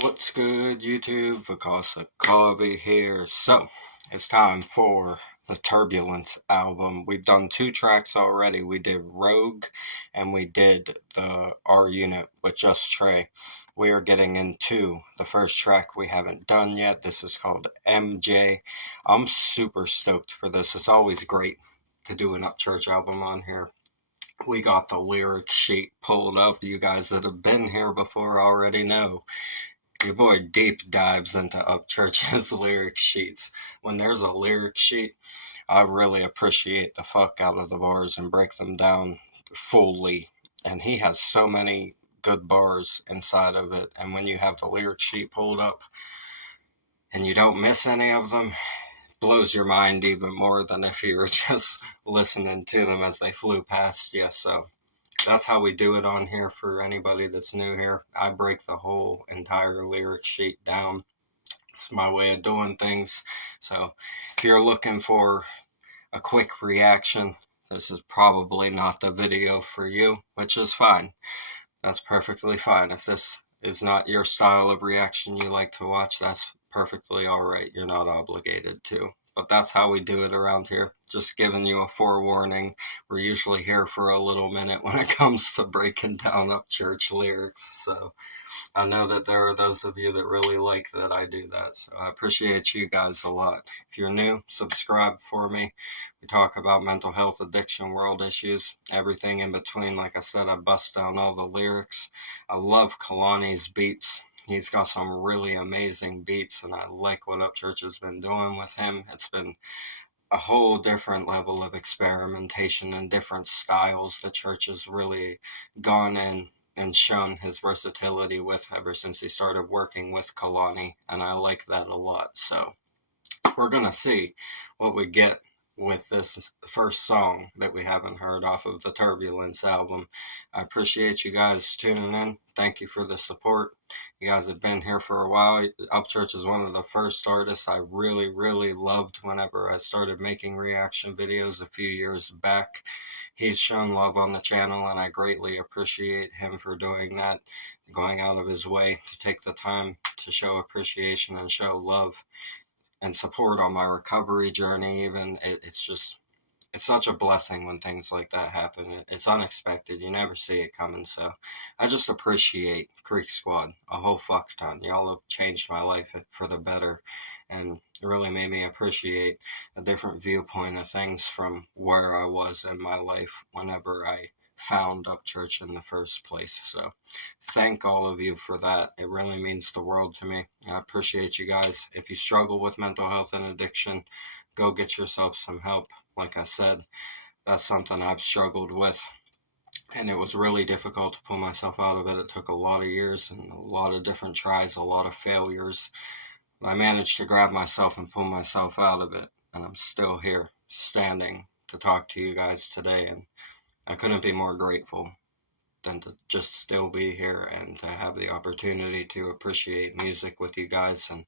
What's good, YouTube? Vakasa here. So, it's time for the Turbulence album. We've done 2 tracks already. We did Rogue and we did the R Unit with Just Trey. We are getting into the first track we haven't done yet. This is called MJ. I'm super stoked for this. It's always great to do an Upchurch album on here. We got the lyric sheet pulled up. You guys that have been here before already know. Your boy deep dives into Upchurch's lyric sheets. When there's a lyric sheet, I really appreciate the fuck out of the bars and break them down fully. And he has so many good bars inside of it. And when you have the lyric sheet pulled up and you don't miss any of them, it blows your mind even more than if you were just listening to them as they flew past you. So that's how we do it on here for anybody that's new here. I break the whole entire lyric sheet down. It's my way of doing things. So if you're looking for a quick reaction, this is probably not the video for you, which is fine. That's perfectly fine. If this is not your style of reaction you like to watch, that's perfectly alright. You're not obligated to. But that's how we do it around here. Just giving you a forewarning. We're usually here for a little minute when it comes to breaking down Upchurch lyrics. So I know that there are those of you that really like that I do that. So I appreciate you guys a lot. If you're new, subscribe for me. We talk about mental health, addiction, world issues, everything in between. Like I said, I bust down all the lyrics. I love Kalani's beats. He's got some really amazing beats, and I like what Upchurch has been doing with him. It's been a whole different level of experimentation and different styles the church has really gone in and shown his versatility with ever since he started working with Kalani, and I like that a lot. So we're going to see what we get with this first song that we haven't heard off of the Turbulence album. I appreciate you guys tuning in. Thank you for the support. You guys have been here for a while. Upchurch is one of the first artists I really loved whenever I started making reaction videos a few years back. He's shown love on the channel, and I greatly appreciate him for doing that, going out of his way to take the time to show appreciation and show love and support on my recovery journey. Even it's such a blessing when things like that happen. It's unexpected. You never see it coming. So I just appreciate Creeksquad a whole fuck ton. Y'all have changed my life for the better, and it really made me appreciate a different viewpoint of things from where I was in my life whenever I found Upchurch in the first place. So thank all of you for that. It really means the world to me. I appreciate you guys. If you struggle with mental health and addiction, go get yourself some help. Like I said, that's something I've struggled with, and it was really difficult to pull myself out of it. It took a lot of years and a lot of different tries, a lot of failures. I managed to grab myself and pull myself out of it, and I'm still here standing to talk to you guys today, and I couldn't be more grateful than to just still be here and to have the opportunity to appreciate music with you guys and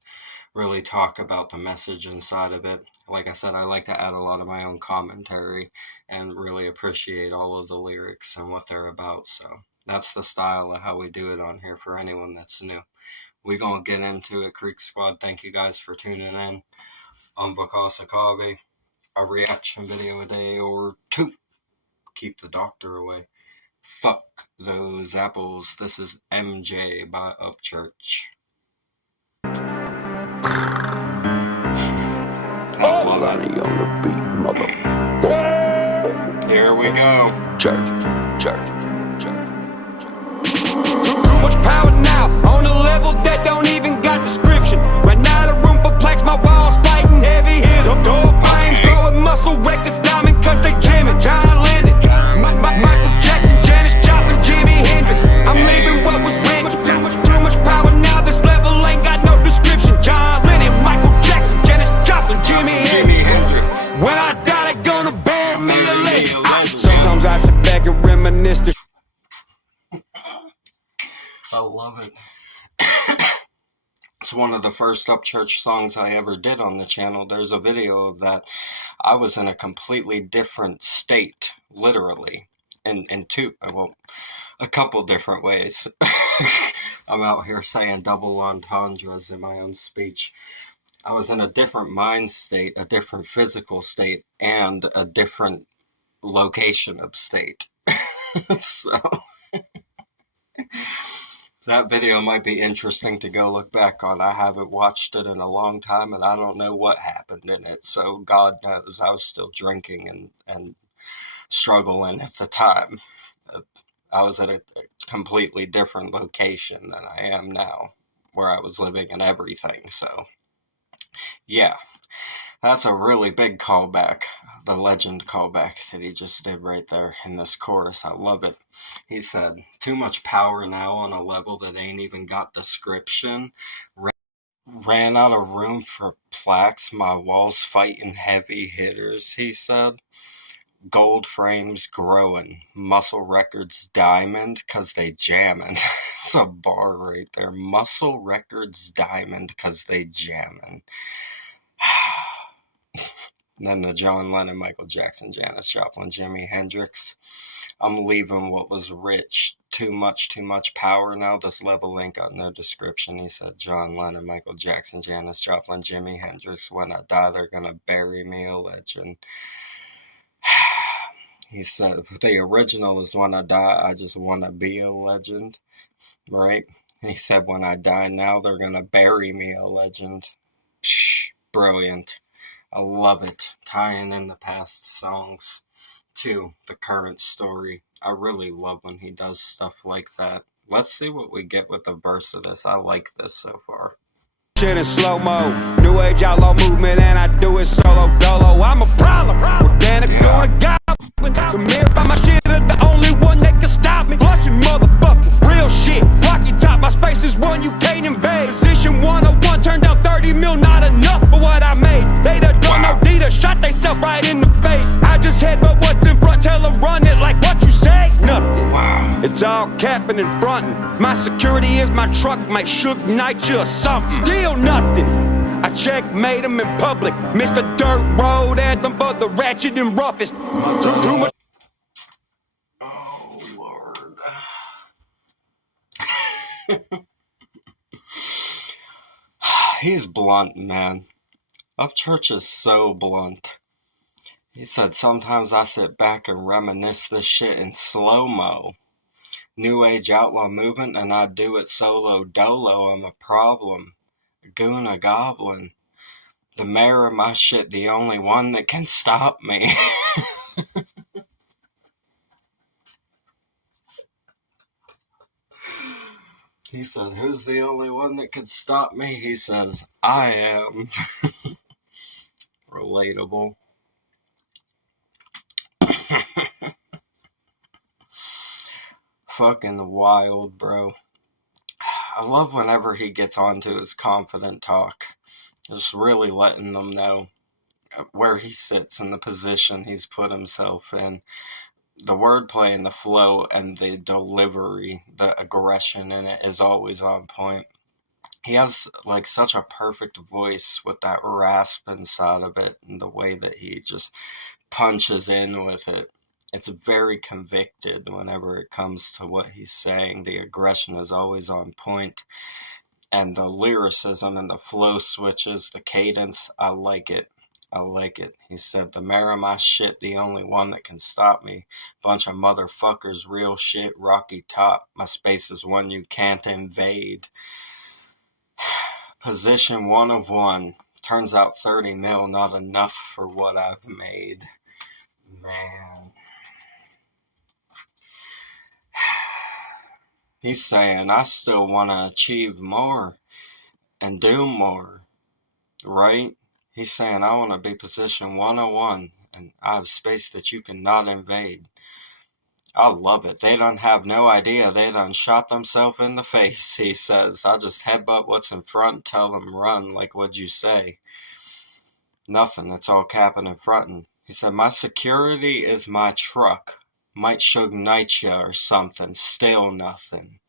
really talk about the message inside of it. Like I said, I like to add a lot of my own commentary and really appreciate all of the lyrics and what they're about. So that's the style of how we do it on here for anyone that's new. We're going to get into it, Creeksquad. Thank you guys for tuning in. I'm Vakasa, a reaction video a day or 2. Keep the doctor away. Fuck those apples. This is MJ by Upchurch. Lonnie on the beat, mother. Here we go. Church. Too much power now, on a level that don't even got description. Right now the room perplexed, my walls fighting heavy hitters. Door flames growing muscle records, diamond cause they jamming. John Lennon, Michael Jackson, Janis Joplin, Jimi Hendrix. I'm leaving what was written. Too much power now, this level ain't got no description. John Lennon, Michael Jackson, Janis Joplin, Jimi Hendrix. When I die, they're gonna bury me a legend. Sometimes I sit back and reminisce. I love it. It's one of the first Upchurch songs I ever did on the channel. There's a video of that. I was in a completely different state, literally, in a couple different ways. I'm out here saying double entendres in my own speech. I was in a different mind state, a different physical state, and a different location of state. So that video might be interesting to go look back on. I haven't watched it in a long time, and I don't know what happened in it. So God knows I was still drinking and struggling at the time. I was at a completely different location than I am now, where I was living and everything. So, yeah, that's a really big callback, the legend callback that he just did right there in this chorus. I love it. He said, too much power now on a level that ain't even got description. Ran out of room for plaques, my walls fighting heavy hitters, he said. Gold frames growing, muscle records diamond, cause they jammin'. It's a bar right there. Muscle records diamond, cause they jammin'. And then the John Lennon, Michael Jackson, Janis Joplin, Jimi Hendrix. I'm leaving what was rich. Too much power now. This level ain't got no description. He said, John Lennon, Michael Jackson, Janis Joplin, Jimi Hendrix. When I die, they're gonna bury me a legend. He said, the original is when I die, I just want to be a legend, right? He said, when I die now, they're going to bury me a legend. Psh, brilliant. I love it. Tying in the past songs to the current story. I really love when he does stuff like that. Let's see what we get with the verse of this. I like this so far. Shit in slow-mo, new age outlaw movement, and I do it solo dolo. I'm a problem, organic doing God. Come here by my shit, the only one that can stop me. Flushing motherfuckers, real shit. Rocky top, my space is one you can't invade. Position 101, turned out 30 mil, not enough for what I made. They done no need shot they self right in the face. I just head but what's in front, tell them run it like what you say. Nothing. It's all capping and fronting. My security is my truck, might Shook Knight you or something. Still nothing. I checkmate him in public. Mr. Dirt Road anthem for the ratchet and roughest. Too much. Oh, Lord. He's blunt, man. Upchurch is so blunt. He said, sometimes I sit back and reminisce this shit in slow-mo. New age outlaw movement, and I do it solo dolo. I'm a problem. Goon a goblin. The mayor of my shit, the only one that can stop me. He said, who's the only one that can stop me? He says, I am. Relatable. Fucking wild, bro. I love whenever he gets onto his confident talk. Just really letting them know where he sits and the position he's put himself in. The wordplay and the flow and the delivery, the aggression in it is always on point. He has like such a perfect voice with that rasp inside of it and the way that he just punches in with it. It's very convicted whenever it comes to what he's saying. The aggression is always on point. And the lyricism and the flow switches, the cadence, I like it. I like it. He said, the mayor of my shit, the only one that can stop me. Bunch of motherfuckers, real shit, rocky top. My space is one you can't invade. Position 1 of 1. Turns out 30 mil, not enough for what I've made. Man. He's saying, I still want to achieve more and do more, right? He's saying, I want to be position 101, and I have space that you cannot invade. I love it. They don't have no idea. They done shot themselves in the face, he says. I just headbutt what's in front, tell them run, like what'd you say? Nothing, it's all capping and fronting. He said, my security is my truck. Might Suge Knight ya or something, still nothing.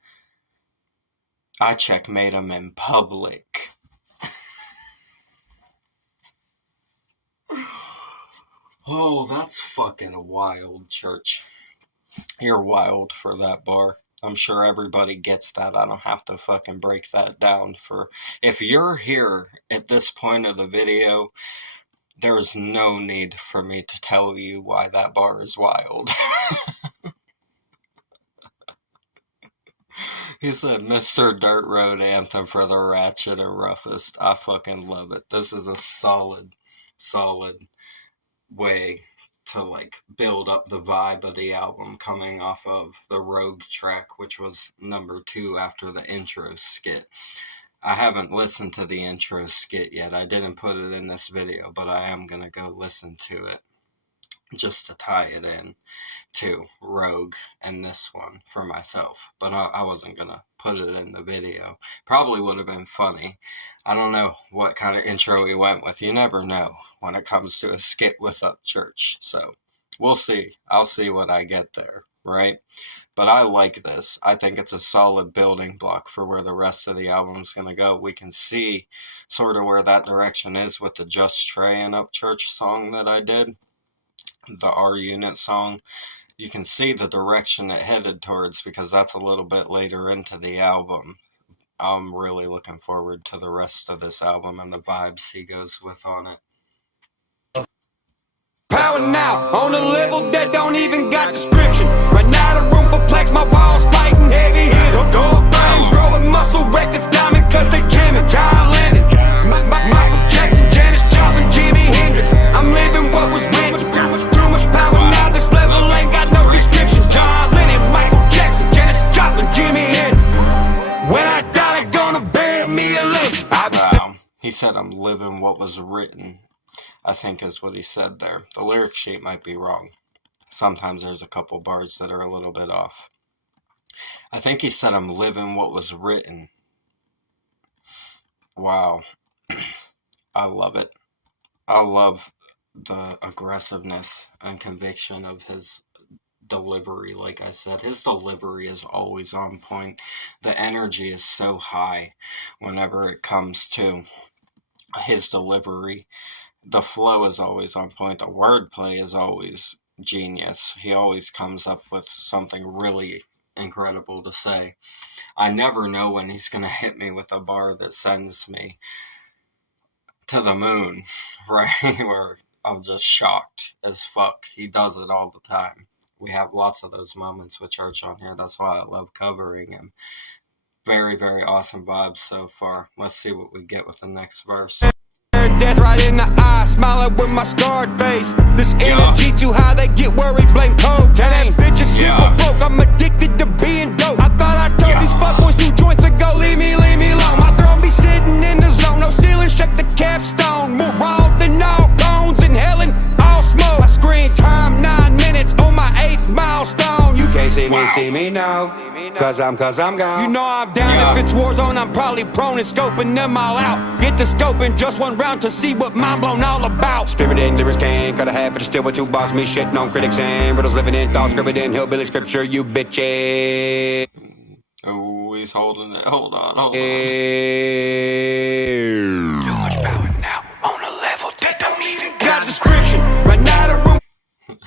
I checkmate him in public. Oh, that's fucking wild, church. You're wild for that bar. I'm sure everybody gets that. I don't have to fucking break that down for... If you're here at this point of the video, there is no need for me to tell you why that bar is wild. He said, Mr. Dirt Road Anthem for the ratchet and roughest. I fucking love it. This is a solid way to, like, build up the vibe of the album, coming off of the Rogue track, which was number 2 after the intro skit. I haven't listened to the intro skit yet. I didn't put it in this video, but I am gonna go listen to it just to tie it in to Rogue and this one for myself. But I wasn't gonna put it in the video. Probably would have been funny. I don't know what kind of intro he went with. You never know when it comes to a skit with Upchurch. So we'll see. I'll see what I get there, right? But I like this. I think it's a solid building block for where the rest of the album's going to go. We can see sort of where that direction is with the Just Trey and Upchurch song that I did. The R Unit song. You can see the direction it headed towards because that's a little bit later into the album. I'm really looking forward to the rest of this album and the vibes he goes with on it. Power now, on a level that don't even got description. Right now the room perplexed, my walls fighting heavy hitters. Door frames, growing muscle records, diamond cause they jamming. John Lennon, Michael Jackson, Janis Joplin, Jimi Hendrix. I'm living what was written. Too much power now, this level ain't got no description. John Lennon, Michael Jackson, Janis Joplin, Jimi Hendrix. When I die, they're gonna bury me alive. He said I'm living what was written, I think is what he said there. The lyric sheet might be wrong. Sometimes there's a couple bars that are a little bit off. I think he said I'm living what was written. Wow. I love it. I love the aggressiveness and conviction of his delivery. Like I said, his delivery is always on point. The energy is so high whenever it comes to his delivery. The flow is always on point. The wordplay is always genius. He always comes up with something really incredible to say. I never know when he's going to hit me with a bar that sends me to the moon, right? Where I'm just shocked as fuck. He does it all the time. We have lots of those moments with Church on here. That's why I love covering him. Very, very awesome vibes so far. Let's see what we get with the next verse. Death right in the eye, smiling with my scarred face. This energy too high, they get worried, blame cocaine. Bitches sleep broke, I'm addicted to being dope. I thought I told these fuckboys 2 joints ago, leave me alone. My throne be sitting in the zone, no ceiling, check the capstone. More raw than all bones in hell and all smoke. My screen time 9 minutes on my 8th milestone. You can't see me now. Cause I'm gone. You know I'm down. If it's war zone, I'm probably prone and scoping them all out. Get the scope in just 1 round to see what mind blown all about. Spirit and lyrics can't cut a half, but still with 2 boss me shitting on critics and riddles living in thoughts, scripted in hillbilly scripture, you bitches. Oh, he's holding it. Hold on. Too much power now, on a level that don't even got description. Right now the room.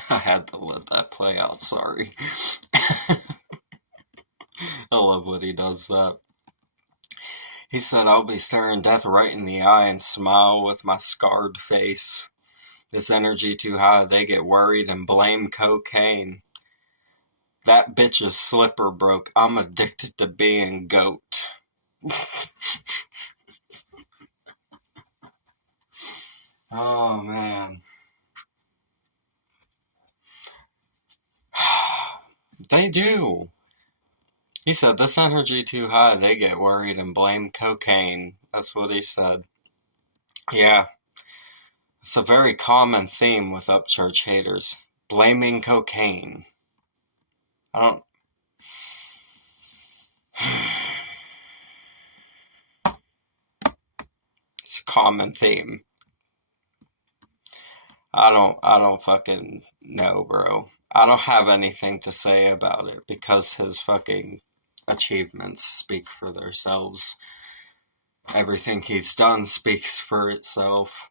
I had to let that play out, sorry. I love when he does that. He said, I'll be staring death right in the eye and smile with my scarred face. This energy too high, they get worried and blame cocaine. That bitch's slipper broke. I'm addicted to being goat. Oh, man. They do. He said, this energy too high, they get worried and blame cocaine. That's what he said. Yeah. It's a very common theme with Upchurch haters. Blaming cocaine. It's a common theme. I don't fucking know, bro. I don't have anything to say about it because his fucking achievements speak for themselves. Everything he's done speaks for itself.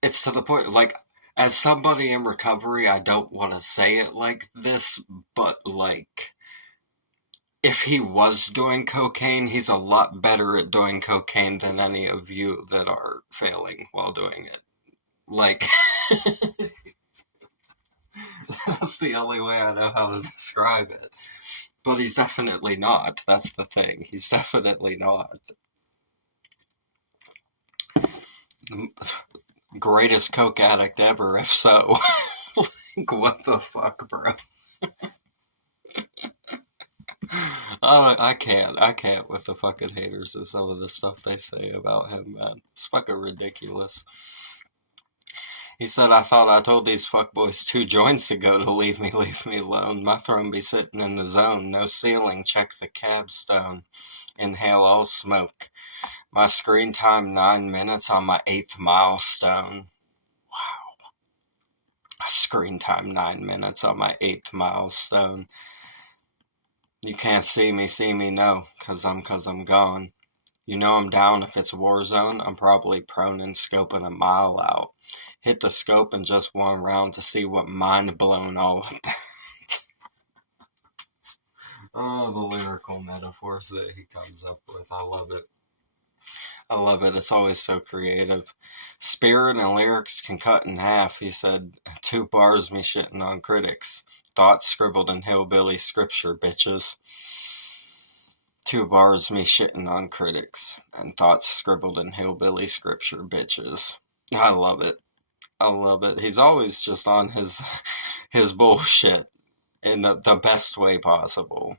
It's to the point, like, as somebody in recovery, I don't want to say it like this, but, like, if he was doing cocaine, he's a lot better at doing cocaine than any of you that are failing while doing it. Like, that's the only way I know how to describe it. But he's definitely not. That's the thing. He's definitely not. Greatest coke addict ever, if so. Like, what the fuck, bro? I can't with the fucking haters and some of the stuff they say about him, man. It's fucking ridiculous. He said, I thought I told these fuckboys 2 joints ago to leave me alone. My throne be sitting in the zone. No ceiling, check the capstone. Inhale all smoke. My screen time 9 minutes on my 8th milestone. Wow. Screen time 9 minutes on my 8th milestone. You can't see me no, cause I'm gone. You know I'm down if it's war zone. I'm probably prone and scoping a mile out. Hit the scope in just one round to see what mind blown all about. Oh, the lyrical metaphors that he comes up with. I love it. I love it. It's always so creative. Spirit and lyrics can cut in half. He said, 2 bars me shitting on critics. Thoughts scribbled in hillbilly scripture, bitches. 2 bars me shitting on critics. And thoughts scribbled in hillbilly scripture, bitches. I love it. I love it. He's always just on his bullshit in the best way possible.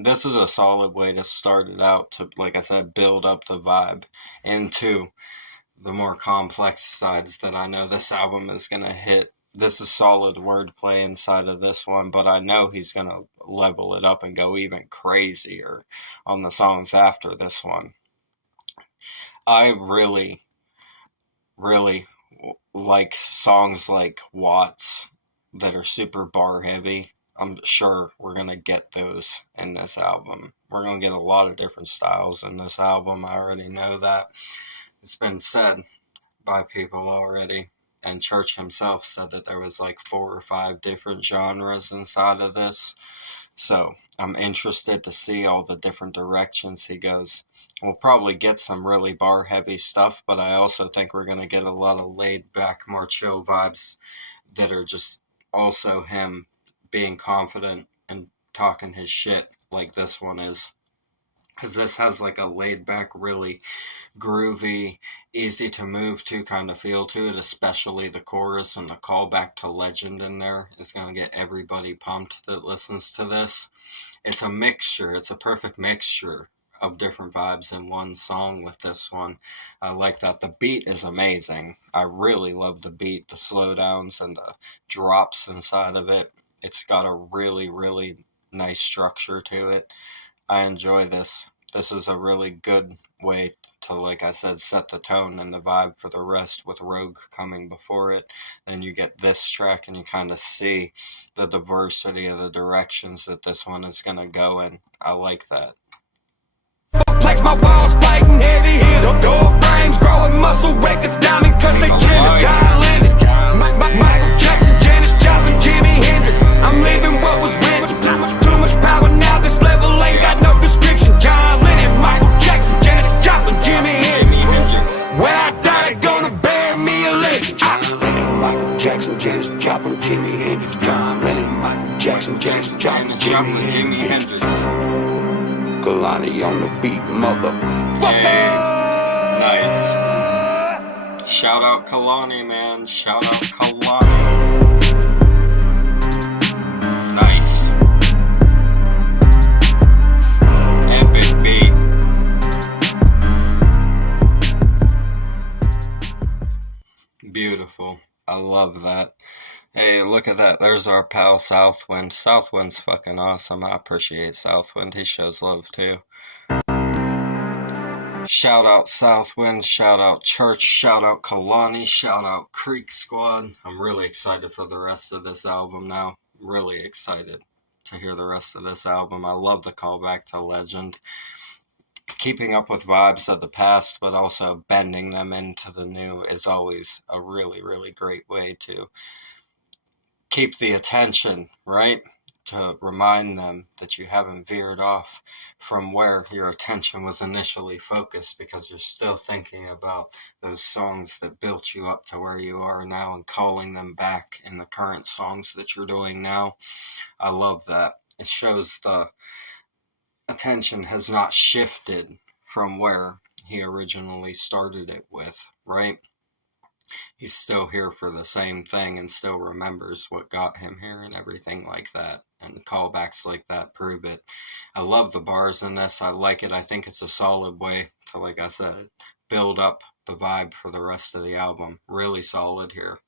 This is a solid way to start it out to, like I said, build up the vibe into the more complex sides that I know this album is going to hit. This is solid wordplay inside of this one, but I know he's going to level it up and go even crazier on the songs after this one. I really, really like songs like Watts that are super bar heavy. I'm sure we're going to get those in this album. We're going to get a lot of different styles in this album. I already know that. It's been said by people already. And Church himself said that there was like 4 or 5 different genres inside of this. So I'm interested to see all the different directions he goes. We'll probably get some really bar heavy stuff, but I also think we're going to get a lot of laid back, more chill vibes that are just also him being confident and talking his shit like this one is. Because this has like a laid back, really groovy, easy to move to kind of feel to it, especially the chorus and the callback to Legend in there is going to get everybody pumped that listens to this. It's a mixture. It's a perfect mixture of different vibes in one song with this one. I like that. The beat is amazing. I really love the beat, the slowdowns and the drops inside of it. It's got a really, really nice structure to it. I enjoy this. This is a really good way to, like I said, set the tone and the vibe for the rest with Rogue coming before it. Then you get this track and you kind of see the diversity of the directions that this one is going to go in. I like that. Plex my walls fighting heavy hitter. Door frames growing muscle records diamond cause they chillin'. John Lennon, Michael Jackson, Janis Joplin, Jimi Hendrix. I'm living what was written. Too much power now, this level ain't got no description. John Lennon, Michael Jackson, Janis Joplin, Jimi Hendrix. When I die, they're gonna bury me a legend. John Lennon, Michael Jackson, Janis Joplin, Jimi Hendrix. John Lennon, Michael Jackson, Janis Joplin, Jimi Hendrix. Kalani on the beat, motherfucker. Hey, nice. Shout out Kalani, man. Shout out Kalani. Nice. Epic beat. Beautiful. I love that. Hey, look at that. There's our pal Southwind. Southwind's fucking awesome. I appreciate Southwind. He shows love too. Shout out Southwind. Shout out Church. Shout out Kalani. Shout out Creeksquad. I'm really excited for the rest of this album now. Really excited to hear the rest of this album. I love the callback to Legend. Keeping up with vibes of the past, but also bending them into the new is always a really, really great way to keep the attention, right? to remind them that you haven't veered off from where your attention was initially focused, because you're still thinking about those songs that built you up to where you are now and calling them back in the current songs that you're doing now. I love that. It shows the attention has not shifted from where he originally started it with, right? He's still here for the same thing and still remembers what got him here and everything like that. And callbacks like that prove it. I love the bars in this. I like it. I think it's a solid way to, like I said, build up the vibe for the rest of the album. Really solid here.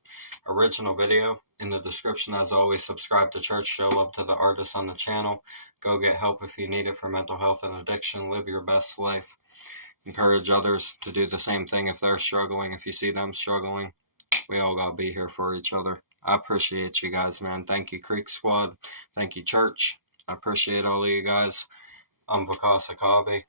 Original video in the description. As always, subscribe to Church. Show love to the artists on the channel. Go get help if you need it for mental health and addiction. Live your best life. Encourage others to do the same thing if they're struggling, if you see them struggling. We all gotta be here for each other. I appreciate you guys, man. Thank you, Creeksquad. Thank you, Church. I appreciate all of you guys. I'm Vikas Akabe.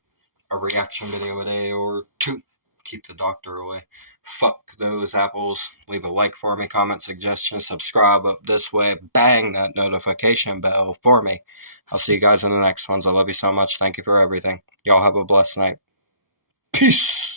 A reaction video a day or two. Keep the doctor away. Fuck those apples. Leave a like for me, comment, suggestions, subscribe up this way. Bang that notification bell for me. I'll see you guys in the next ones. I love you so much. Thank you for everything. Y'all have a blessed night. Peace.